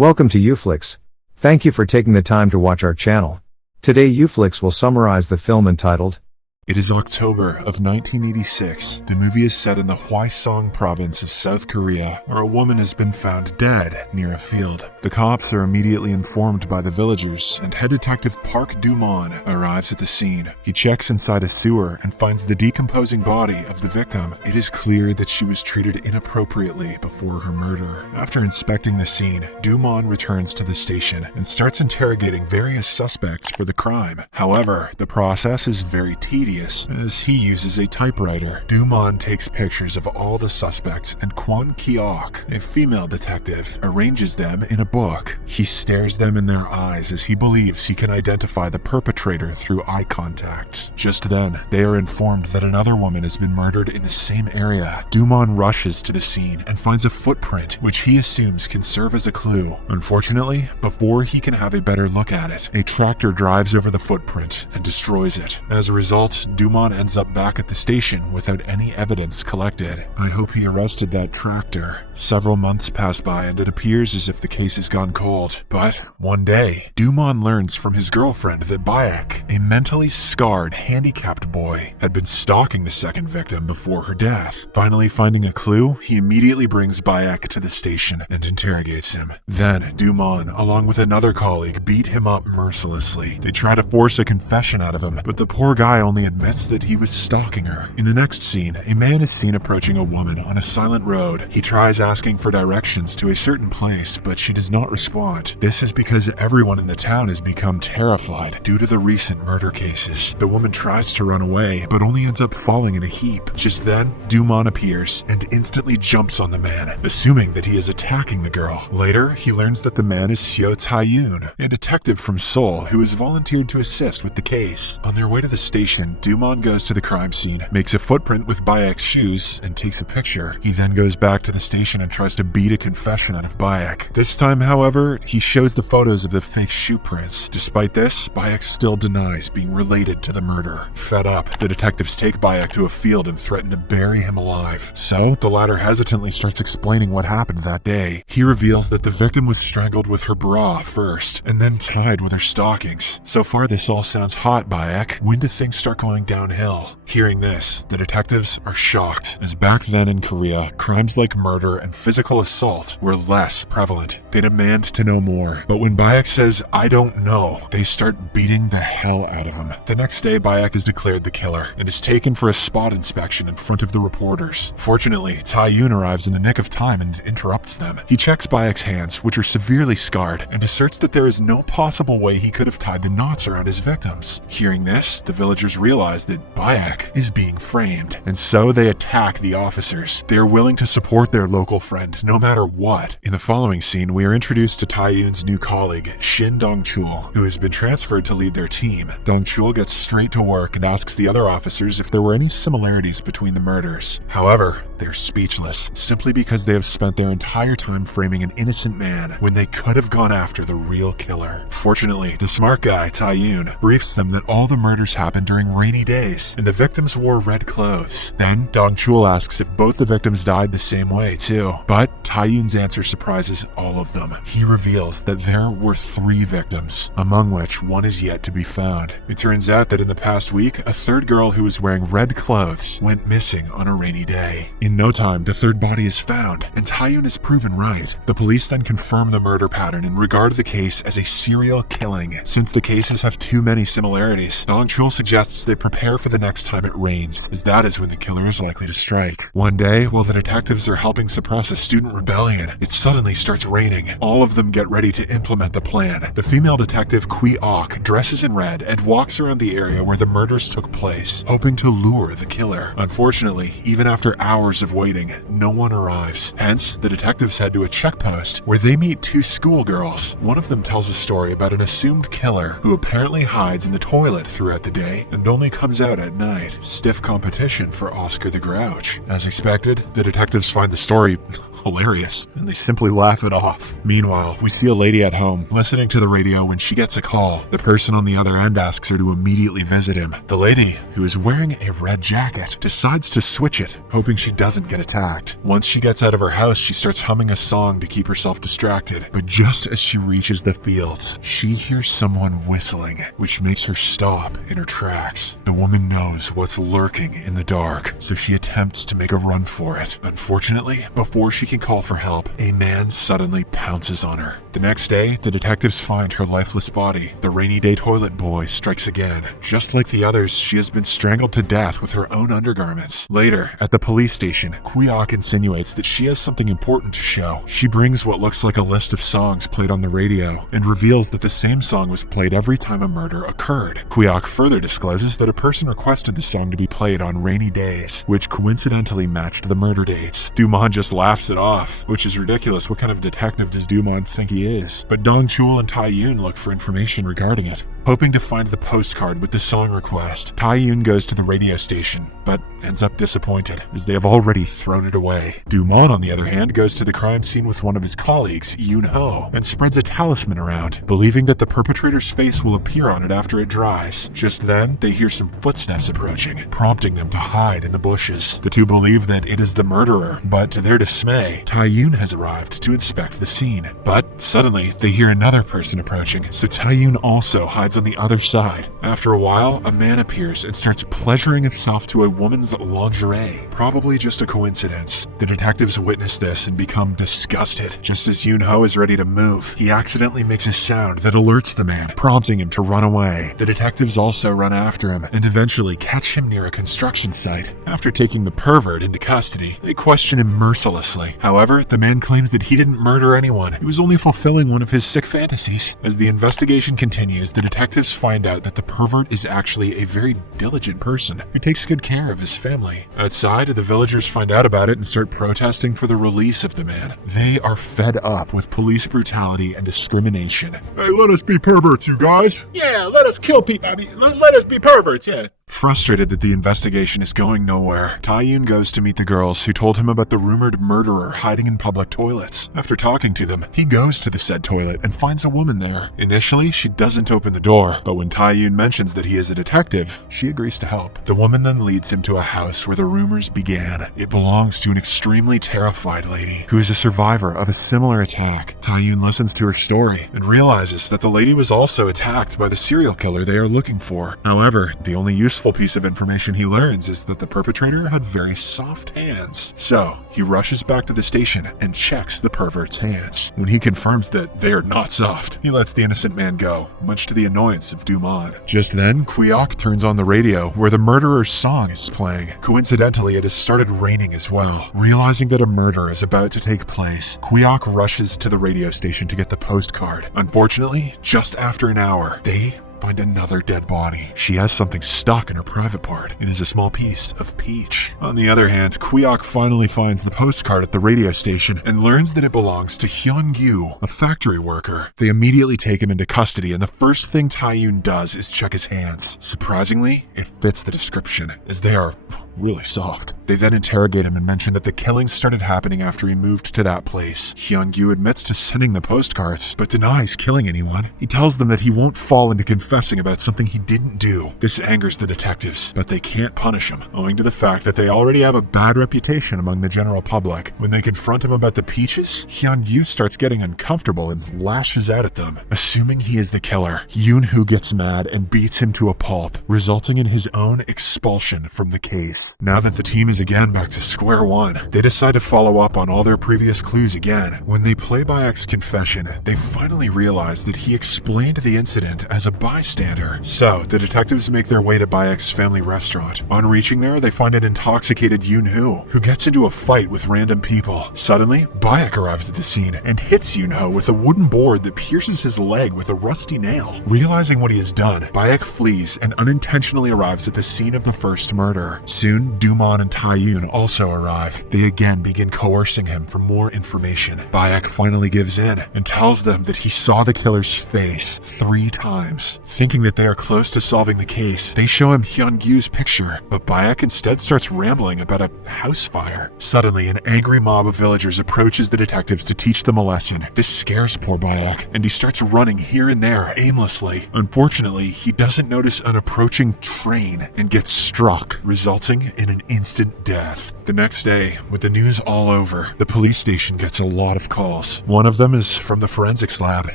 Welcome to YouFlix. Thank you for taking the time to watch our channel. Today YouFlix will summarize the film entitled It is October of 1986. The movie is set in the Hwasong province of South Korea, where a woman has been found dead near a field. The cops are immediately informed by the villagers, and head detective Park Do-mon arrives at the scene. He checks inside a sewer and finds the decomposing body of the victim. It is clear that she was treated inappropriately before her murder. After inspecting the scene, Do-mon returns to the station and starts interrogating various suspects for the crime. However, the process is very tedious, as he uses a typewriter. Do-mon takes pictures of all the suspects, and Kwon Ki-ok, a female detective, arranges them in a book. He stares them in their eyes as he believes he can identify the perpetrator through eye contact. Just then, they are informed that another woman has been murdered in the same area. Do-mon rushes to the scene and finds a footprint, which he assumes can serve as a clue. Unfortunately, before he can have a better look at it, a tractor drives over the footprint and destroys it. As a result, Do-mon ends up back at the station without any evidence collected. I hope he arrested that tractor. Several months pass by and it appears as if the case has gone cold. But one day, Do-mon learns from his girlfriend that Baek, a mentally scarred, handicapped boy, had been stalking the second victim before her death. Finally finding a clue, he immediately brings Baek to the station and interrogates him. Then, Do-mon, along with another colleague, beat him up mercilessly. They try to force a confession out of him, but the poor guy only admits that he was stalking her. In the next scene, a man is seen approaching a woman on a silent road. He tries asking for directions to a certain place, but she does not respond. This is because everyone in the town has become terrified due to the recent murder cases. The woman tries to run away, but only ends up falling in a heap. Just then, Do-mon appears and instantly jumps on the man, assuming that he is attacking the girl. Later, he learns that the man is Seo Tae-yoon, a detective from Seoul who has volunteered to assist with the case. On their way to the station, Do-mon goes to the crime scene, makes a footprint with Baek's shoes, and takes a picture. He then goes back to the station and tries to beat a confession out of Baek. This time, however, he shows the photos of the fake shoe prints. Despite this, Baek still denies being related to the murder. Fed up, the detectives take Baek to a field and threaten to bury him alive. So, the latter hesitantly starts explaining what happened that day. He reveals that the victim was strangled with her bra first, and then tied with her stockings. So far, this all sounds hot, Baek. When do things start going downhill? Hearing this, the detectives are shocked, as back then in Korea, crimes like murder and physical assault were less prevalent. They demand to know more, but when Baek says, "I don't know," they start beating the hell out of him. The next day, Baek is declared the killer, and is taken for a spot inspection in front of the reporters. Fortunately, Tae-yoon arrives in the nick of time and interrupts them. He checks Baek's hands, which are severely scarred, and asserts that there is no possible way he could have tied the knots around his victims. Hearing this, the villagers realize that Baek is being framed, and so they attack the officers. They are willing to support their local friend no matter what. In the following scene, we are introduced to Tae-yoon's new colleague, Shin Dong-chul, who has been transferred to lead their team. Dong-chul gets straight to work and asks the other officers if there were any similarities between the murders. However, they're speechless, simply because they have spent their entire time framing an innocent man when they could have gone after the real killer. Fortunately, the smart guy, Tae-yoon, briefs them that all the murders happened during rainy days, and the victims wore red clothes. Then, Dong-chul asks if both the victims died the same way, too. But Tae-yoon's answer surprises all of them. He reveals that there were 3 victims, among which one is yet to be found. It turns out that in the past week, a third girl who was wearing red clothes went missing on a rainy day. In no time, the third body is found, and Tae-yoon is proven right. The police then confirm the murder pattern and regard the case as a serial killing. Since the cases have too many similarities, Dong-chul suggests they prepare for the next time it rains, as that is when the killer is likely to strike. One day, while the detectives are helping suppress a student rebellion, it suddenly starts raining. All of them get ready to implement the plan. The female detective Qui-ok dresses in red and walks around the area where the murders took place, hoping to lure the killer. Unfortunately, even after hours of waiting, no one arrives. Hence, the detectives head to a checkpost where they meet 2 schoolgirls. One of them tells a story about an assumed killer who apparently hides in the toilet throughout the day and only finally comes out at night. Stiff competition for Oscar the Grouch. As expected, the detectives find the story hilarious, and they simply laugh it off. Meanwhile, we see a lady at home listening to the radio when she gets a call. The person on the other end asks her to immediately visit him. The lady, who is wearing a red jacket, decides to switch it, hoping she doesn't get attacked. Once she gets out of her house, she starts humming a song to keep herself distracted. But just as she reaches the fields, she hears someone whistling, which makes her stop in her tracks. The woman knows what's lurking in the dark, so she attempts to make a run for it. Unfortunately, before she can call for help, a man suddenly pounces on her. The next day, the detectives find her lifeless body. The rainy day toilet boy strikes again. Just like the others, she has been strangled to death with her own undergarments. Later, at the police station, Kwiok insinuates that she has something important to show. She brings what looks like a list of songs played on the radio and reveals that the same song was played every time a murder occurred. Kwiok further discloses that a person requested the song to be played on rainy days, which coincidentally matched the murder dates. Dumont just laughs it off, which is ridiculous. What kind of detective does Dumont think he is? But Dong-chul and Tae-yoon look for information regarding it. Hoping to find the postcard with the song request, Tae-yoon goes to the radio station, but ends up disappointed, as they have already thrown it away. Dumont, on the other hand, goes to the crime scene with one of his colleagues, Yoon-ho, and spreads a talisman around, believing that the perpetrator's face will appear on it after it dries. Just then, they hear some footsteps approaching, prompting them to hide in the bushes. The two believe that it is the murderer, but to their dismay, Tae-yoon has arrived to inspect the scene. But suddenly, they hear another person approaching, so Tae-yoon also hides on the other side. After a while, a man appears and starts pleasuring himself to a woman's lingerie. Probably just a coincidence. The detectives witness this and become disgusted. Just as Yoon-ho is ready to move, he accidentally makes a sound that alerts the man, prompting him to run away. The detectives also run after him and eventually catch him near a construction site. After taking the pervert into custody, they question him mercilessly. However, the man claims that he didn't murder anyone. He was only fulfilling one of his sick fantasies. As the investigation continues, the detectives find out that the pervert is actually a very diligent person who takes good care of his family. Outside, the villagers find out about it and start protesting for the release of the man. They are fed up with police brutality and discrimination. Hey, let us be perverts, you guys. Yeah, let us kill people. I mean, let us be perverts, yeah. Frustrated that the investigation is going nowhere, Tae-yoon goes to meet the girls who told him about the rumored murderer hiding in public toilets. After talking to them, he goes to the said toilet and finds a woman there. Initially, she doesn't open the door, but when Tae-yoon mentions that he is a detective, she agrees to help. The woman then leads him to a house where the rumors began. It belongs to an extremely terrified lady who is a survivor of a similar attack. Tae-yoon listens to her story and realizes that the lady was also attacked by the serial killer they are looking for. However, the only useful piece of information he learns is that the perpetrator had very soft hands. So, he rushes back to the station and checks the pervert's hands. When he confirms that they are not soft, he lets the innocent man go, much to the annoyance of Dumont. Just then, Kwiok turns on the radio where the murderer's song is playing. Coincidentally, it has started raining as well. Realizing that a murder is about to take place, Kwiok rushes to the radio station to get the postcard. Unfortunately, just after an hour, they find another dead body. She has something stuck in her private part. It is a small piece of peach. On the other hand, Kwiok finally finds the postcard at the radio station and learns that it belongs to Hyun-gyu, a factory worker. They immediately take him into custody, and the first thing Tae-yoon does is check his hands. Surprisingly, it fits the description, as they are really soft. They then interrogate him and mention that the killings started happening after he moved to that place. Hyun-gyu admits to sending the postcards, but denies killing anyone. He tells them that he won't fall into confessing about something he didn't do. This angers the detectives, but they can't punish him, owing to the fact that they already have a bad reputation among the general public. When they confront him about the peaches, Hyun-gyu starts getting uncomfortable and lashes out at them. Assuming he is the killer, Yoon-ho gets mad and beats him to a pulp, resulting in his own expulsion from the case. Now that the team is again back to square one, they decide to follow up on all their previous clues again. When they play Bayek's confession, they finally realize that he explained the incident as a bystander. So, the detectives make their way to Bayek's family restaurant. On reaching there, they find an intoxicated Yoon-ho, who gets into a fight with random people. Suddenly, Bayek arrives at the scene and hits Yoon-ho with a wooden board that pierces his leg with a rusty nail. Realizing what he has done, Bayek flees and unintentionally arrives at the scene of the first murder. Soon, Dumont and Tae-yoon also arrive. They again begin coercing him for more information. Bayek finally gives in and tells them that he saw the killer's face 3 times. Thinking that they are close to solving the case, they show him Hyun-gyu's picture, but Baek instead starts rambling about a house fire. Suddenly, an angry mob of villagers approaches the detectives to teach them a lesson. This scares poor Baek, and he starts running here and there aimlessly. Unfortunately, he doesn't notice an approaching train and gets struck, resulting in an instant death. The next day, with the news all over, the police station gets a lot of calls. One of them is from the forensics lab,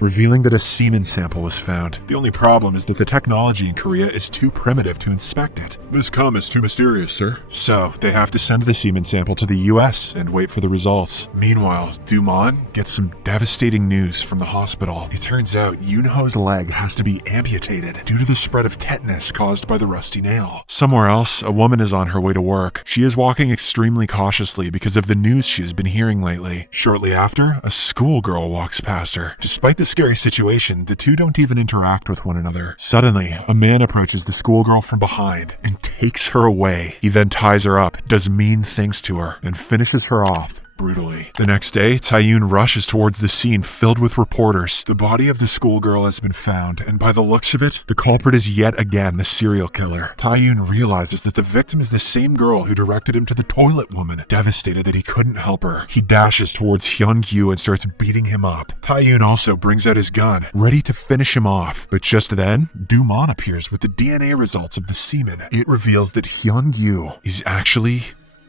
revealing that a semen sample was found. The only problem is that the technology in Korea is too primitive to inspect it. This cum is too mysterious, sir. So, they have to send the semen sample to the US and wait for the results. Meanwhile, Dumon gets some devastating news from the hospital. It turns out Yoonho's leg has to be amputated due to the spread of tetanus caused by the rusty nail. Somewhere else, a woman is on her way to work. She is walking extremely cautiously because of the news she has been hearing lately. Shortly after, a schoolgirl walks past her. Despite the scary situation, the two don't even interact with one another. Suddenly, a man approaches the schoolgirl from behind and takes her away. He then ties her up, does mean things to her, and finishes her off brutally. The next day, Taeyoon rushes towards the scene filled with reporters. The body of the schoolgirl has been found, and by the looks of it, the culprit is yet again the serial killer. Taeyoon realizes that the victim is the same girl who directed him to the toilet woman. Devastated that he couldn't help her, he dashes towards Hyun-gyu and starts beating him up. Taeyoon also brings out his gun, ready to finish him off. But just then, Dumon appears with the DNA results of the semen. It reveals that Hyun-gyu is actually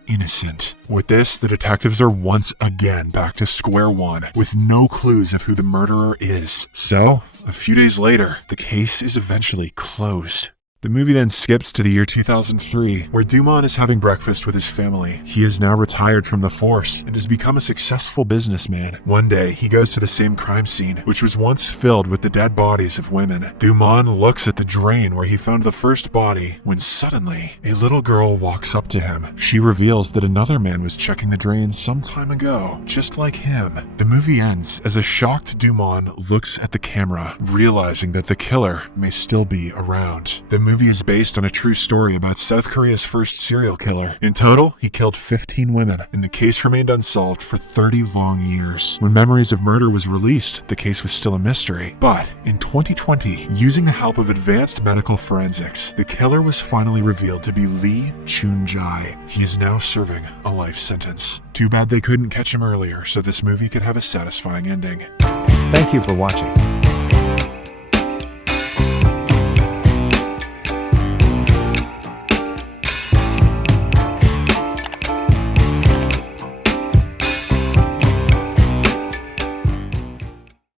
innocent. With this, the detectives are once again back to square one, with no clues of who the murderer is. So, a few days later, the case is eventually closed. The movie then skips to the year 2003, where Dumon is having breakfast with his family. He is now retired from the force and has become a successful businessman. One day, he goes to the same crime scene, which was once filled with the dead bodies of women. Dumon looks at the drain where he found the first body, when suddenly, a little girl walks up to him. She reveals that another man was checking the drain some time ago, just like him. The movie ends as a shocked Dumon looks at the camera, realizing that the killer may still be around. The movie is based on a true story about South Korea's first serial killer. In total, he killed 15 women, and the case remained unsolved for 30 long years. When Memories of Murder was released, the case was still a mystery. But in 2020, using the help of advanced medical forensics, the killer was finally revealed to be Lee Chun-jae. He is now serving a life sentence. Too bad they couldn't catch him earlier, so this movie could have a satisfying ending. Thank you for watching.